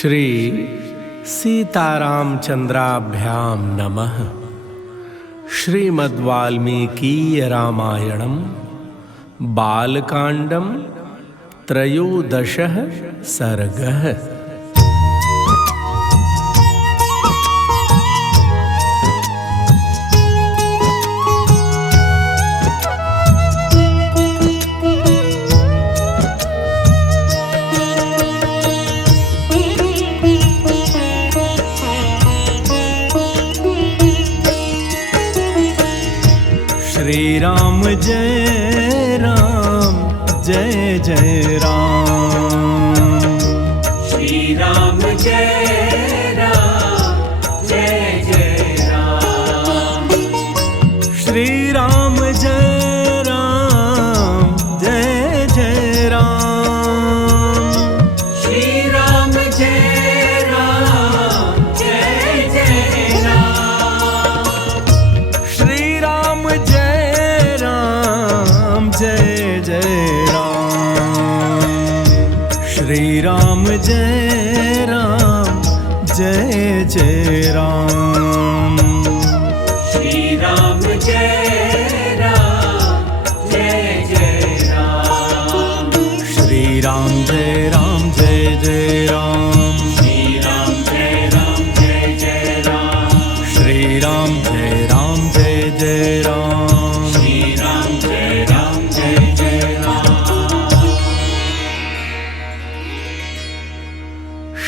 श्री सीतारामचंद्राभ्याम नमः। श्रीमद्वाल्मीकीय रामायणं बालकांडं त्रयोदशः सर्गः। श्री राम जय राम जय जय राम। श्री राम जय राम जय जय राम। श्री राम जय राम जय जय राम। श्री राम जय राम जय जय राम। श्री राम जय राम जय जय राम। श्री राम जय राम जय जय राम। श्री राम जय राम जय जय राम। श्री राम जय राम जय जय राम। श्री राम जय राम जय जय राम। श्री राम जय राम जय जय राम। श्री राम जय राम जय जय राम।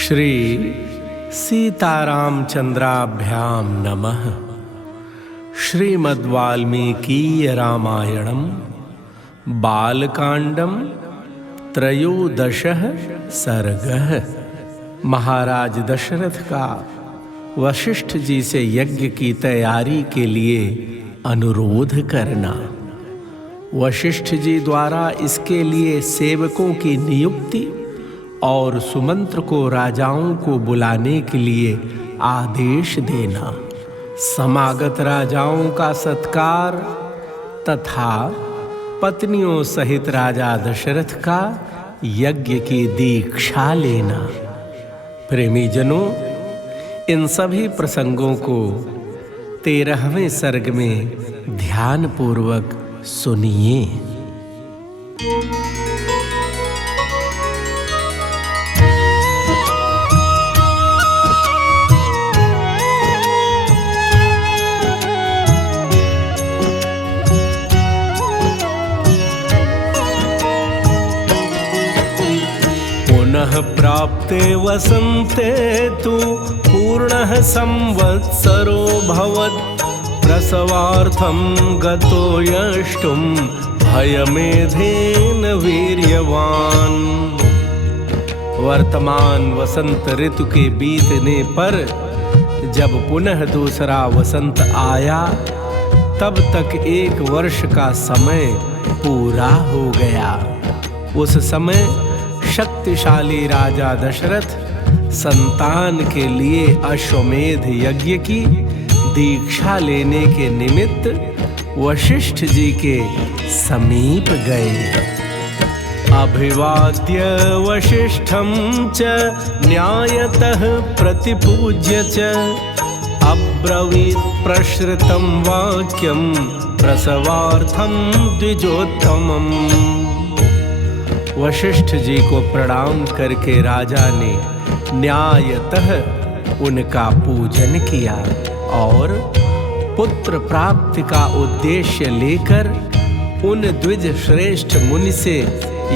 श्री सीतारामचंद्राभ्याम नमः। श्रीमद्वाल्मीकीय रामायणं बालकांडं त्रयोदशः सर्गः। महाराज दशरथ का वशिष्ठ जी से यज्ञ की तैयारी के लिए अनुरोध करना। वशिष्ठ जी द्वारा इसके लिए सेवकों की नियुक्ति और सुमंत्र को राजाओं को बुलाने के लिए आदेश देना। समागत राजाओं का सत्कार तथा पत्नियों सहित राजा दशरथ का यज्ञ की दीक्षा लेना। प्रेमी जनों, इन सभी प्रसंगों को 13वें सर्ग में ध्यान पूर्वक सुनिए। पुनः प्राप्ते वसन्ते तु पूर्णः संवत्सरो भवत्। प्रसवार्थं गतो यष्टुं भयमेधेन वीर्यवान्। वर्तमान वसंत ऋतु के बीतने पर जब पुनः दूसरा वसंत आया तब तक 1 वर्ष का समय पूरा हो गया। उस समय शक्तिशाली राजा दशरथ संतान के लिए अश्वमेध यज्ञ की दीक्षा लेने के निमित्त वशिष्ठ जी के समीप गए। अभिवाद्य वशिष्ठं च न्यायतः प्रतिपूज्य च अब्रवीत् प्रश्रुतं वाक्यं प्रसवार्थं द्विजोत्तमम्। वशिष्ठ जी को प्रणाम करके राजा ने न्यायतः उनका पूजन किया और पुत्र प्राप्ति का उद्देश्य लेकर उन द्विज श्रेष्ठ मुनि से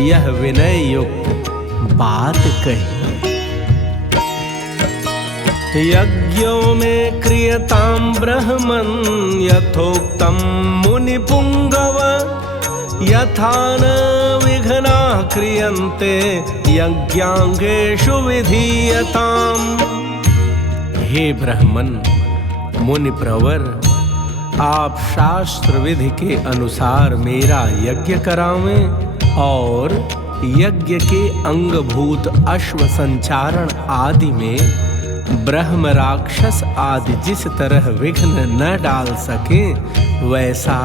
यह विनय युक्त बात कही। यज्ञों में क्रियतां ब्रह्मन् यथोक्तं मुनि पुंगव। यथा न विघ्ना क्रियन्ते यज्ञांगेषु विधीयताम्। हे ब्राह्मण मुनि प्रवर, आप शास्त्र विधि के अनुसार मेरा यज्ञ करावें और यज्ञ के अंगभूत अश्व संचारण आदि में ब्रह्म राक्षस आदि जिस तरह विघ्न न डाल सके वैसा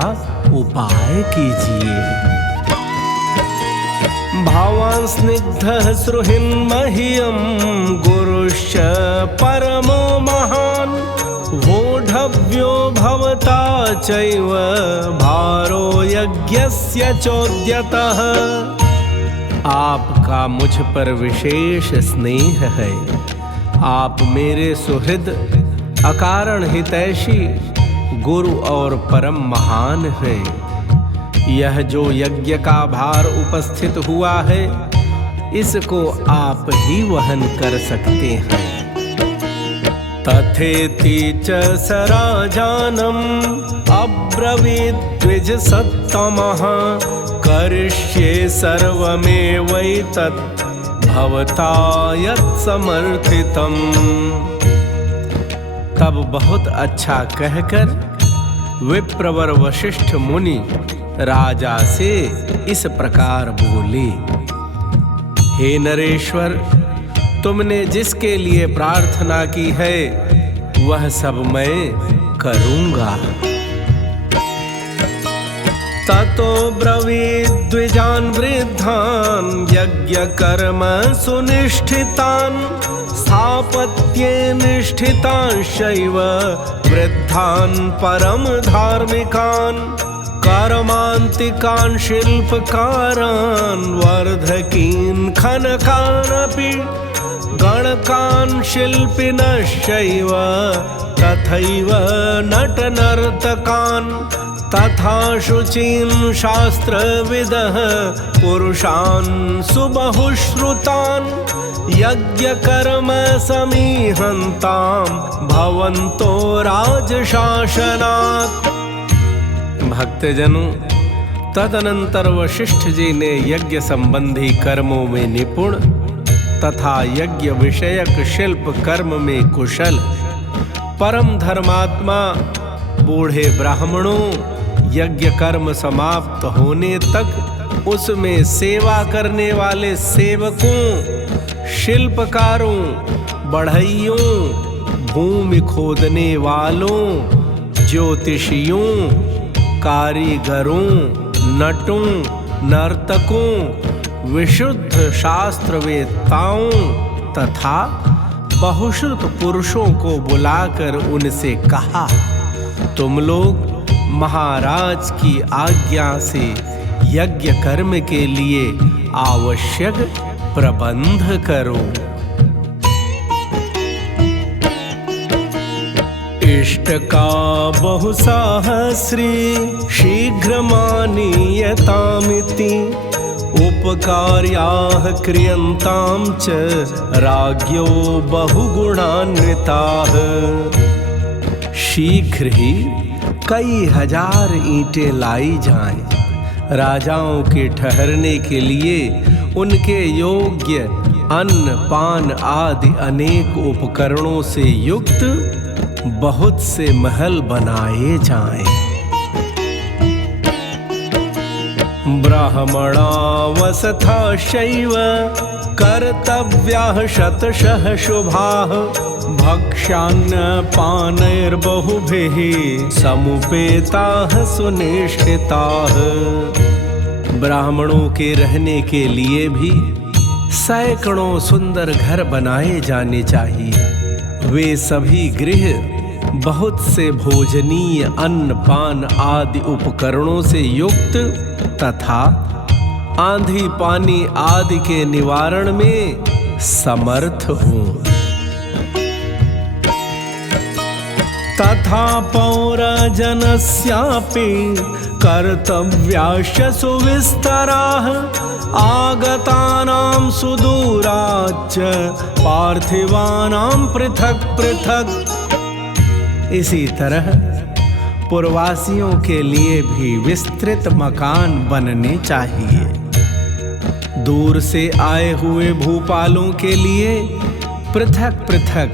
उपाय कीजिए। भावान् स्निग्धः सुहृन्मह्यं गुरुर्भक्तिमान् पुरुष परमो महान वोढव्यो भवता चैव भारो यज्ञस्य चोद्यतः। आपका मुझ पर विशेष स्नेह है। आप मेरे सुहृद, अकारण हितैषी, गुरु और परम महान हैं। यह जो यज्ञ का भार उपस्थित हुआ है, इसको आप ही वहन कर सकते हैं। तथेति च स राजानम् अब्रवीत् द्विज सत्तमः करिष्ये सर्वमेवैतत् भवता यत् समर्थितम्। तब बहुत अच्छा कहकर विप्रवर वशिष्ठ मुनि राजा से इस प्रकार बोले, हे नरेश्वर, तुमने जिसके लिए प्रार्थना की है वह सब मैं करूंगा। ततो ब्रवीत् द्विजान् वृद्धान् यज्ञ कर्म सुनिष्ठितान् स्थापत्ये निष्ठितांश्चैव वृद्धान् परम धार्मिकान् कर्मान्तिकान् शिल्पकारान् वर्धकीन् खनकानपि गणकान् शिल्पिनश्चैव तथैव नटनर्तकान् तथा शुचीन् शास्त्रविदः पुरुषान् सुबहुश्रुतान् यज्ञकर्म समीहन्तां भवन्तो राजशासनात्। भक्तजनों, तदनंतर वशिष्ठ जी ने यज्ञ संबंधी कर्मों में निपुण तथा यज्ञ विषयक शिल्प कर्म में कुशल परम धर्मात्मा बूढ़े ब्राह्मणों यज्ञ कर्म समाप्त होने तक उसमें सेवा करने वाले सेवकों, शिल्पकारों, बढ़इयों, भूमि खोदने वालों, ज्योतिषियों, कारीगरों, नटों, नर्तकों, विशुद्ध शास्त्रवेत्ताओं तथा बहुश्रुत पुरुषों को बुलाकर उनसे कहा, तुम लोग महाराज की आज्ञा से यज्ञ कर्म के लिए आवश्यक प्रबंध करो। इष्ट का बहुसाहस्री शीघ्रमानीयतामिति उपकार्याः क्रियन्तां च राज्ञो बहुगुणान्विताः। शीघ्र ही कई हजार ईंटें लाई जाएं। राजाओं के ठहरने के लिए उनके योग्य अन्न पान आदि अनेक उपकरणों से युक्त बहुत से महल बनाए जाएं। ब्राह्मणा वसथाश्चैव कर्तव्याः शतशः शुभाः भक्ष्यान्नपानैर्बहुभिः समुपेताः सुनिष्ठिताः। ब्राह्मणों के रहने के लिए भी सैकड़ों सुंदर घर बनाए जाने चाहिए। वे सभी गृह बहुत से भोजनीय अन्न पान आदि उपकरणों से युक्त तथा आंधी पानी आदि के निवारण में समर्थ हों। तथा पौरजनस्यापि कर्तव्याश्च सुविस्तराः आगतानां सुदूराच्च पार्थिवानां पृथक पृथक। इसी तरह पूर्ववासियों के लिए भी विस्तृत मकान बनने चाहिए। दूर से आए हुए भूपालों के लिए पृथक पृथक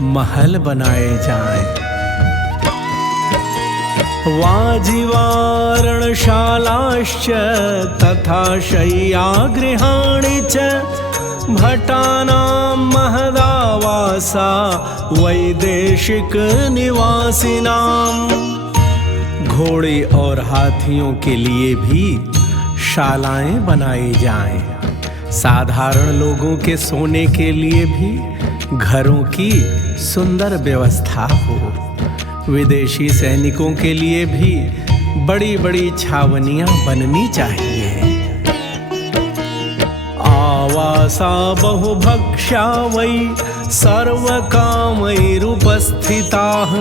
महल बनाए जाएं। वाजिवारणशालाश्च तथा शय्यागृहाणि च भटानां महदावासा वैदेशिक निवासिनां। घोड़े और हाथियों के लिए भी शालाएं बनाई जाएं। साधारण लोगों के सोने के लिए भी घरों की सुंदर व्यवस्था हो। विदेशी सैनिकों के लिए भी बड़ी बड़ी छावनियां बननी चाहिए। आवासा बहुभक्षा वै सर्वकामैरुपस्थिताः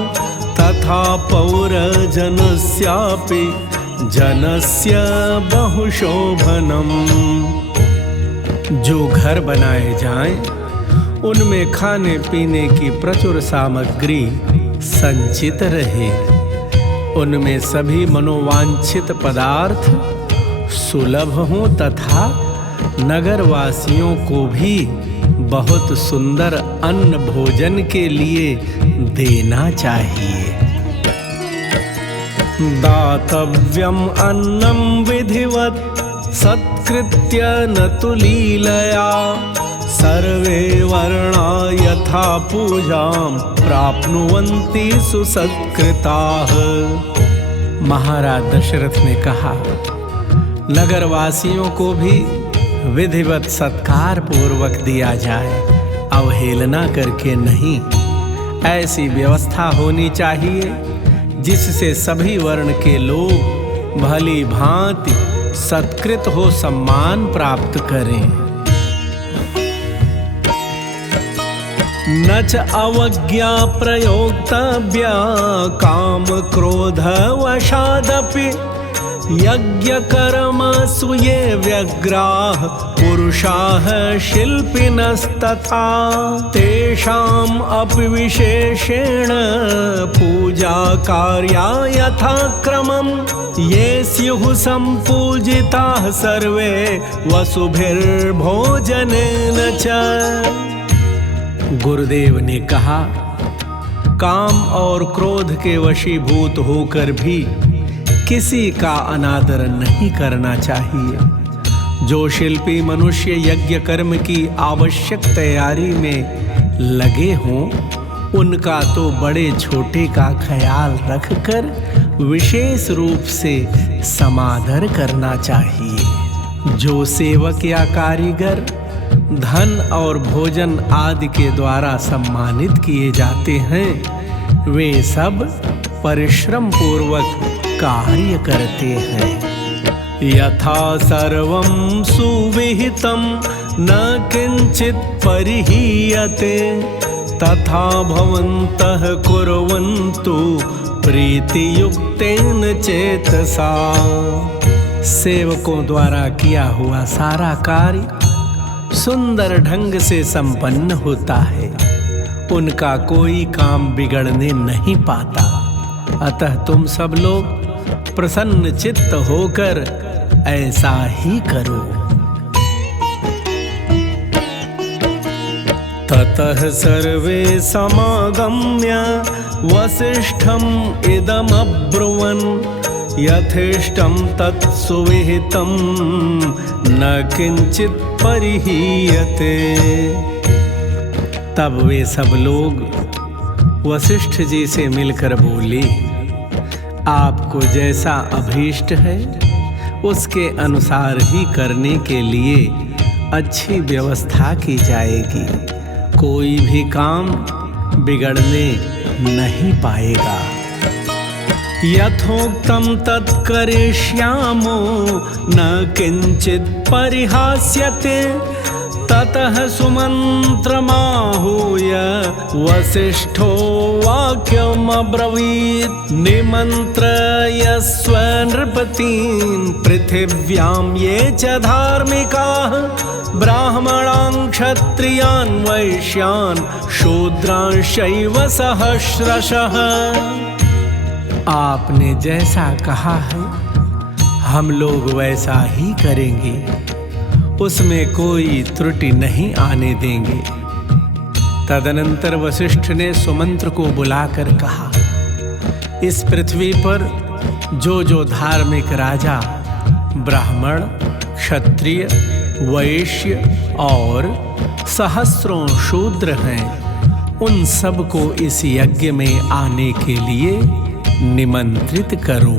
तथा पौरजनस्यापि जनस्य बहुशोभनम्। जो घर बनाए जाएं, उनमें खाने पीने की प्रचुर सामग्री संचित रहे। उनमें सभी मनोवांछित पदार्थ सुलभ हों तथा नगरवासियों को भी बहुत सुंदर अन्न भोजन के लिए देना चाहिए। दातव्यम अन्नम विधिवत सत्कृत्य न तु लीलया सर्वे वर्णा यथा पूजां प्राप्नुवन्ति सुसत्कृताः। महाराज दशरथ ने कहा, नगरवासियों को भी विधिवत सत्कार पूर्वक दिया जाए, अवहेलना करके नहीं। ऐसी व्यवस्था होनी चाहिए जिससे सभी वर्ण के लोग भली भांति सत्कृत हो सम्मान प्राप्त करें। न च अवज्ञा प्रयोक्तव्या काम क्रोध वशादपि यज्ञ कर्म सुये व्यग्राः पुरुषाः शिल्पिनस्तथा तेषाम् अपि विशेषेण पूजा कार्या यथा क्रमम् ये स्युः सम्पूजिताः सर्वे वसुभिर्भोजनेन च। गुरुदेव ने कहा, काम और क्रोध के वशीभूत होकर भी किसी का अनादर नहीं करना चाहिए। जो शिल्पी मनुष्य यज्ञ कर्म की आवश्यक तैयारी में लगे हों, उनका तो बड़े छोटे का ख्याल रखकर विशेष रूप से समादर करना चाहिए। जो सेवक या कारीगर धन और भोजन आदि के द्वारा सम्मानित किए जाते हैं, वे सब परिश्रम पूर्वक कार्य करते हैं। यथा सर्वं सुविहितं न किंचित परिहीयते तथा भवन्तः कुर्वन्तु प्रीतियुक्तेन चेतसा। सेवकों द्वारा किया हुआ सारा कार्य सुंदर ढंग से संपन्न होता है, उनका कोई काम बिगड़ने नहीं पाता। अतः तुम सब लोग प्रसन्न चित्त होकर ऐसा ही करो। ततः सर्वे समागम्य वसिष्ठम् इदमब्रुवन् यथेष्टं तत्सुविहितं न किंचित परिहीयते। तब वे सब लोग वशिष्ठ जी से मिलकर बोले, आपको जैसा अभीष्ट है उसके अनुसार ही करने के लिए अच्छी व्यवस्था की जाएगी। कोई भी काम बिगड़ने नहीं पाएगा। यथोक्तं तत् करिष्यामो न किंचित परिहास्यते। ततः सुमन्त्रमाहूय वसिष्ठो वाक्यमब्रवीत् निमन्त्रयस्व नृपतीन् पृथिव्यां ये च धार्मिकाः ब्राह्मणान् क्षत्रियान् वैश्यान् शूद्रांश्चैव सहस्रशः। आपने जैसा कहा है हम लोग वैसा ही करेंगे, उसमें कोई त्रुटि नहीं आने देंगे। तदनंतर वशिष्ठ ने सुमंत्र को बुलाकर कहा, इस पृथ्वी पर जो जो धार्मिक राजा ब्राह्मण क्षत्रिय वैश्य और सहस्रों शूद्र हैं, उन सब को इस यज्ञ में आने के लिए निमंत्रित करो।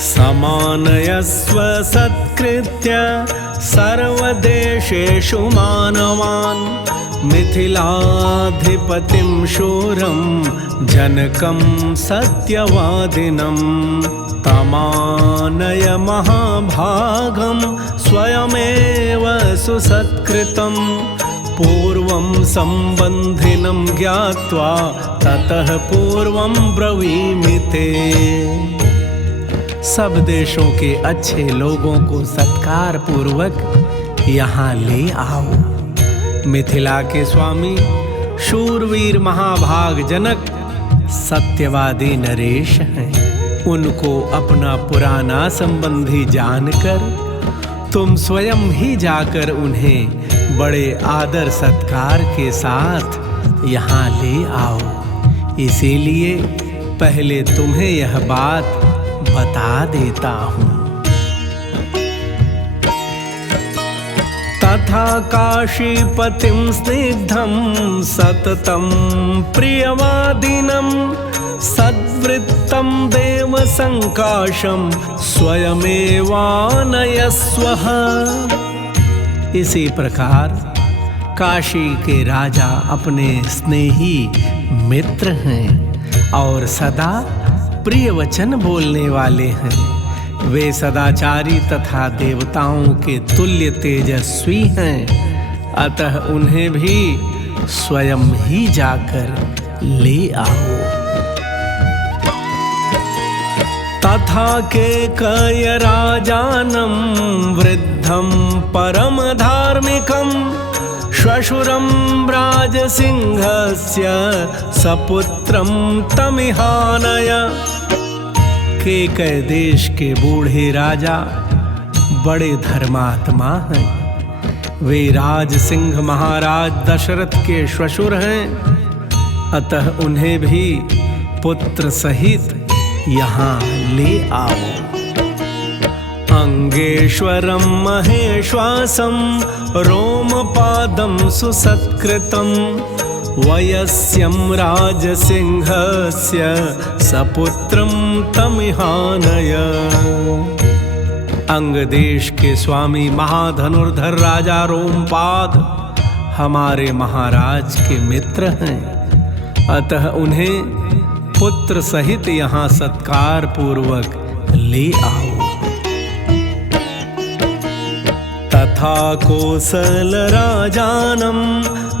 समानयस्व सत्कृत्य सर्वदेशेषु मानवान् मिथिलाधिपतिं शूरं जनकं सत्यवादिनं तमानय महाभागं स्वयमेव सुसत्कृतं पूर्वं सम्बन्धिनं ज्ञात्वा ततः पूर्वं ब्रवीमि ते। सब देशों के अच्छे लोगों को सत्कार पूर्वक यहाँ ले आओ। मिथिला के स्वामी शूरवीर महाभाग जनक सत्यवादी नरेश हैं। उनको अपना पुराना संबंधी जानकर तुम स्वयं ही जाकर उन्हें बड़े आदर सत्कार के साथ यहाँ ले आओ। इसीलिए पहले तुम्हें यह बात बता देता हूँ। तथा काशीपतिं स्निग्धं सततं प्रियवादिनं सद्वृत्तं देवसंकाशं स्वयमेवानयस्वः। इसी प्रकार काशी के राजा अपने स्नेही मित्र हैं और सदा प्रिय वचन बोलने वाले हैं। वे सदाचारी तथा देवताओं के तुल्य तेजस्वी हैं, अतः उन्हें भी स्वयं ही जाकर ले आओ। तथा केकय राजानं वृद्धं परम धार्मिकं श्वशुरं राजसिंहस्य सपुत्रं तमिहानय। केकय देश के बूढ़े राजा बड़े धर्मात्मा हैं। वे राज सिंह महाराज दशरथ के श्वशुर हैं, अतः उन्हें भी पुत्र सहित यहाँ ले आओ। अंगेश्वरं महेश्वासं रोमपादं सुसत्कृतं वयस्यं राजसिंहस्य सपुत्रं तमिहानय। अंग देश के स्वामी महाधनुर्धर राजा रोमपाद हमारे महाराज के मित्र हैं, अतः उन्हें पुत्र सहित यहाँ सत्कार पूर्वक ले आओ। तथा कोसल राजानं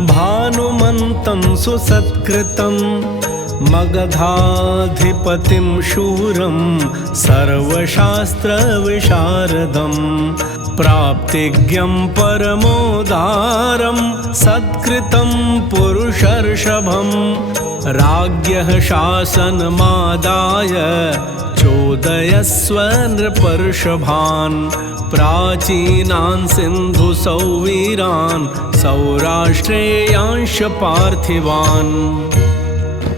भानुमन्तं सुसत्कृतं मगधाधिपतिं शूरं सर्वशास्त्रविशारदं प्राप्तिज्ञं परमोदारं सत्कृतं पुरुषर्षभं राज्ञः शासनमादाय चोदयस्व नृपर्षभान् प्राचीनान् सिन्धुसौवीरान् सौराष्ट्रेयांश पार्थिवान्।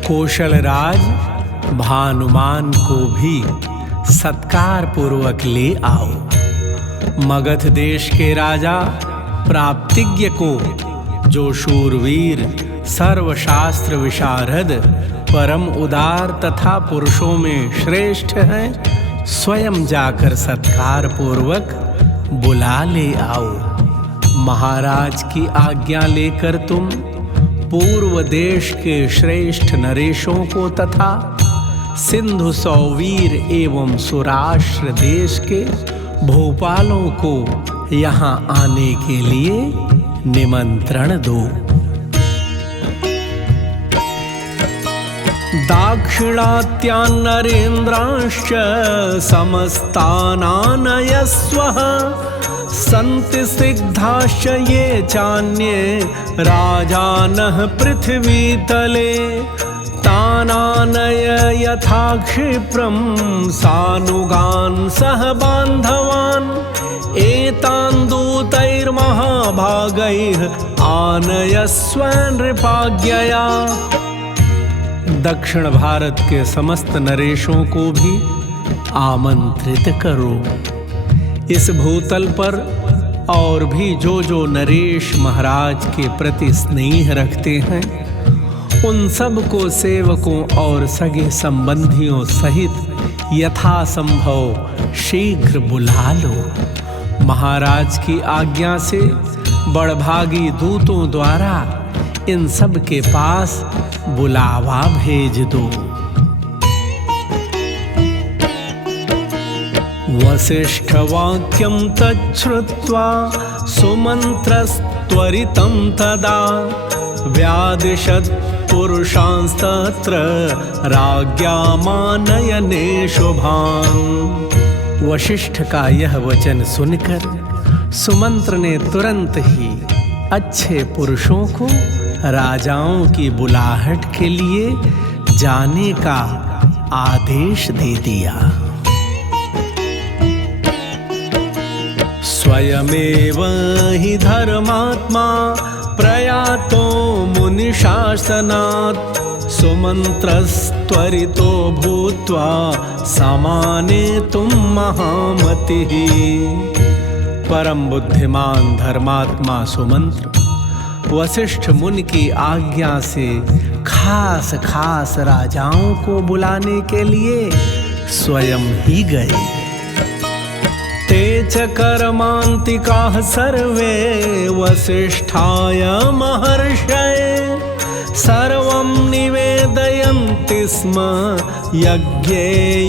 कौशल राज भानुमान को भी सत्कार पूर्वक ले आओ। मगध देश के राजा प्राप्तिज्ञ को, जो शूरवीर सर्वशास्त्र विशारद परम उदार तथा पुरुषों में श्रेष्ठ हैं, स्वयं जाकर सत्कार पूर्वक बुला ले आओ। महाराज की आज्ञा लेकर तुम पूर्व देश के श्रेष्ठ नरेशों को तथा सिंधु सौवीर एवं सुराष्ट्र देश के भूपालों को यहाँ आने के लिए निमंत्रण दो। दाक्षिणात्यान् नरेन्द्रांश्च समस्तानानयस्वः सन्ति सिद्धाश्च ये चान्ये राजानः पृथ्वीतले तानानय यथा क्षिप्रं सानुगान् सह बान्धवान् एतान् दूतैर्महाभागैः आनयस्व नृपाज्ञया। दक्षिण भारत के समस्त नरेशों को भी आमंत्रित करो। इस भूतल पर और भी जो नरेश महाराज के प्रति स्नेह रखते हैं, उन सब को सेवकों और सगे संबंधियों सहित यथासंभव शीघ्र बुला लो। महाराज की आज्ञा से बड़भागी दूतों द्वारा इन सब के पास बुलावा भेज दो। वसिष्ठ वाक्यं तच्छ्रुत्वा सुमन्त्रस्त्वरितं तदा व्यादिशत् पुरुषांस्तत्र राज्ञा मानयने शुभान्। वशिष्ठ का यह वचन सुनकर सुमंत्र ने तुरंत ही अच्छे पुरुषों को राजाओं की बुलाहट के लिए जाने का आदेश दे दिया। स्वयमेव हि धर्मात्मा प्रयातो मुनिशासनात् सुमन्त्रस्त्वरितो भूत्वा समानेतुं महामतिः। परम बुद्धिमान धर्मात्मा सुमंत्र वशिष्ठ मुनि की आज्ञा से खास खास राजाओं को बुलाने के लिए स्वयं ही गए। ते च कर्मान्तिकाः सर्वे वसिष्ठाय महर्षये सर्वं निवेदयन्ति स्म यज्ञे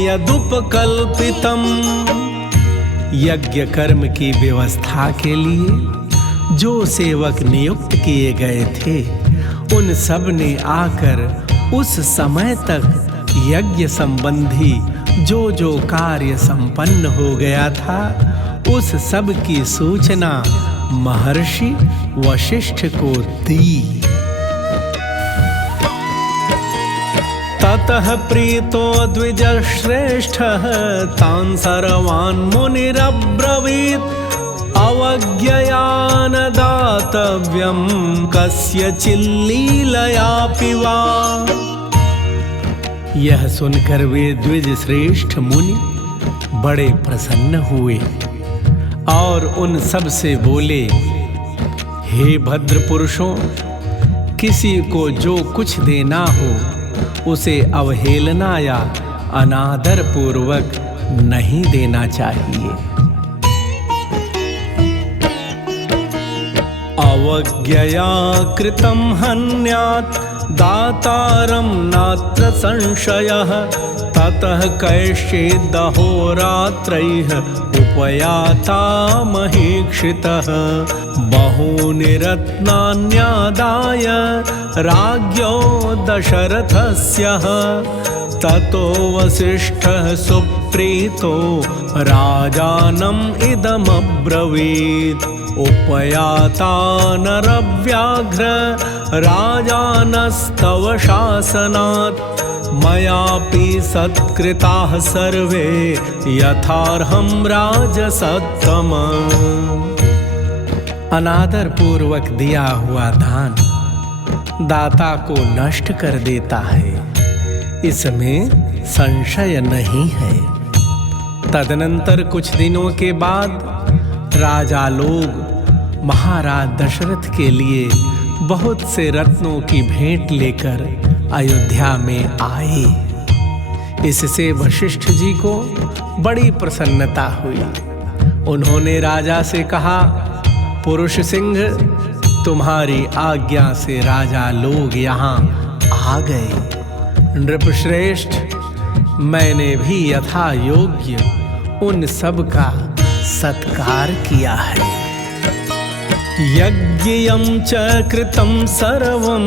यदुपकल्पितम्। यज्ञ कर्म की व्यवस्था के लिए जो सेवक नियुक्त किए गए थे उन सब ने आकर उस समय तक यज्ञ संबंधी जो कार्य संपन्न हो गया था उस सब की सूचना महर्षि वशिष्ठ को दी। ततः प्रीतो द्विजश्रेष्ठः तान् सर्वान् मुनिरब्रवीत् अवज्ञया न दातव्यं कस्यचिल्लीलयापि वा। यह सुनकर वे द्विज श्रेष्ठ मुनि बड़े प्रसन्न हुए और उन सब से बोले, हे भद्र पुरुषों, किसी को जो कुछ देना हो उसे अवहेलना या अनादर पूर्वक नहीं देना चाहिए। अवज्ञया कृतं हन्यात् दातारं नात्र संशयः ततः कैश्चिदहोरात्रैः उपयाता महीक्षितः बहूनि रत्नान्यादाय राज्ञो दशरथस्य। ततो वसिष्ठः सुप्रीतो राजानम् इदमब्रवीत् उपयाता नरव्याघ्र राजानस्तव शासनात् मयापि सत्कृताः सर्वे यथार्हं राजसत्तम। अनादर पूर्वक दिया हुआ दान दाता को नष्ट कर देता है, इसमें संशय नहीं है। तदनंतर कुछ दिनों के बाद राजा लोग महाराज दशरथ के लिए बहुत से रत्नों की भेंट लेकर अयोध्या में आए। इससे वशिष्ठ जी को बड़ी प्रसन्नता हुई। उन्होंने राजा से कहा, पुरुष सिंह, तुम्हारी आज्ञा से राजा लोग यहाँ आ गए। नृपश्रेष्ठ, मैंने भी यथा योग्य उन सब का सत्कार किया है। यज्ञं च कृतं सर्वं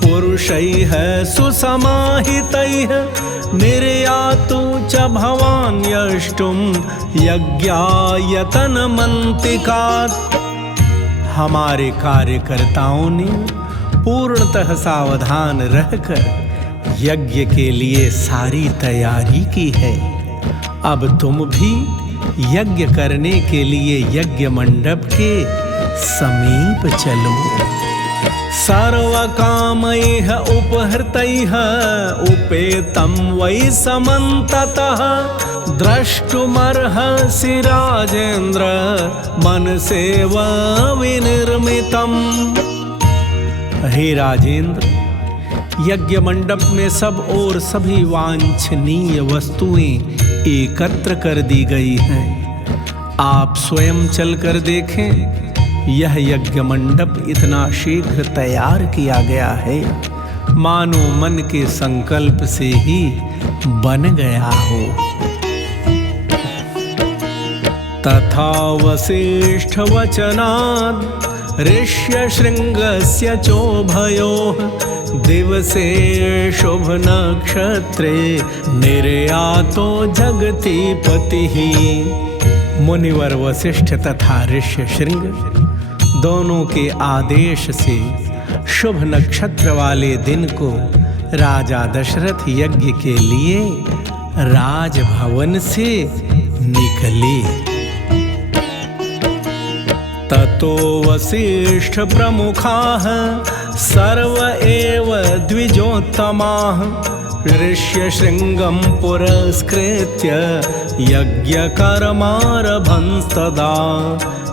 पुरुषैः सुसमाहितैः निर्यातु च भवान् यष्टुं यज्ञायतनमन्तिकात्। हमारे कार्यकर्ताओं ने पूर्णतः सावधान रहकर यज्ञ के लिए सारी तैयारी की है। अब तुम भी यज्ञ करने के लिए यज्ञ मंडप के समीप चलो। सर्वकामैः उपहृतैः उपेतं वै समन्ततः द्रष्टुमर्हसि राजेन्द्र मनसेव विनिर्मितम्। हे राजेंद्र, यज्ञ मंडप में सब और सभी वांछनीय वस्तुएं एकत्र कर दी गई हैं। आप स्वयं चलकर देखें, यह यज्ञ मंडप इतना शीघ्र तैयार किया गया है मानो मन के संकल्प से ही बन गया हो। तथा वसिष्ठ वचनात् ऋष्य शृंगस्य चोभयोः दिवसे शुभ नक्षत्रे निर्यातो जगति पतिः। मुनिवर वशिष्ठ तथा ऋष्य शृंग दोनों के आदेश से शुभ नक्षत्र वाले दिन को राजा दशरथ यज्ञ के लिए राजभवन से निकले। ततो वसिष्ठ प्रमुखाः सर्व एव द्विजोत्तमाः ऋष्य शृंगं पुरस्कृत्य यज्ञकर्मारभंस्तदा।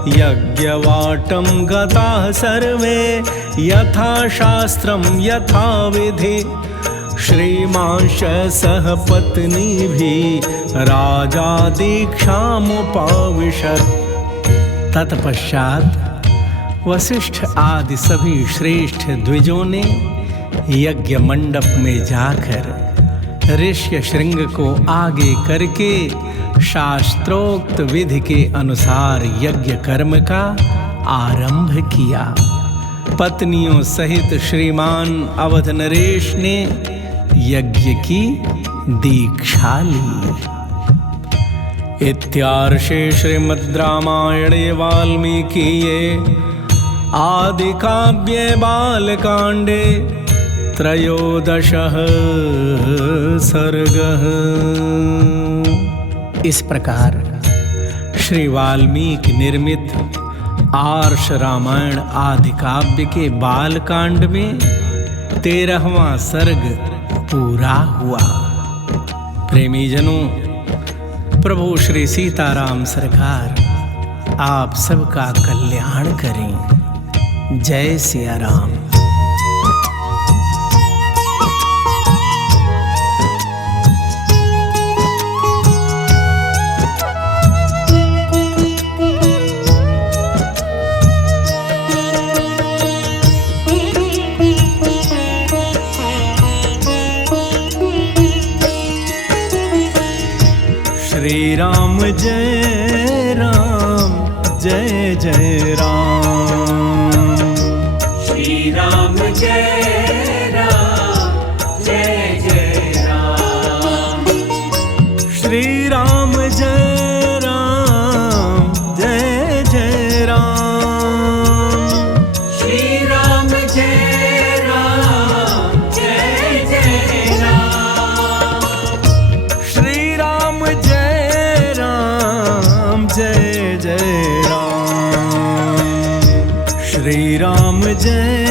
यज्ञवाटं गताः सर्वे यथा शास्त्रं यथा विधि। श्रीमांश सह पत्नीभिः राजा दीक्षामुपाविशत्। तत्पश्चात वशिष्ठ आदि सभी श्रेष्ठ द्विजों ने यज्ञ मंडप में जाकर ऋष्य शृंग को आगे करके शास्त्रोक्त विधि के अनुसार यज्ञ कर्म का आरंभ किया। पत्नियों सहित श्रीमान अवध नरेश ने यज्ञ की दीक्षा ली। इत्यार्षे श्रीमद् रामायणे वाल्मीकिये आदिकाव्ये बालकांडे त्रयोदशः सर्गः। इस प्रकार श्री वाल्मीकि निर्मित आर्ष रामायण आदि काव्य के बालकांड में 13वां सर्ग पूरा हुआ। प्रेमी जनों, प्रभु श्री सीताराम सरकार आप सबका कल्याण करें। जय सिया राम। श्री राम जय राम जय जय राम। श्री राम जय राम जय जय राम। श्री राम जय राम जय जय राम। श्री राम जय राम जय जय राम। श्री राम जय राम जय जय राम। श्री राम जय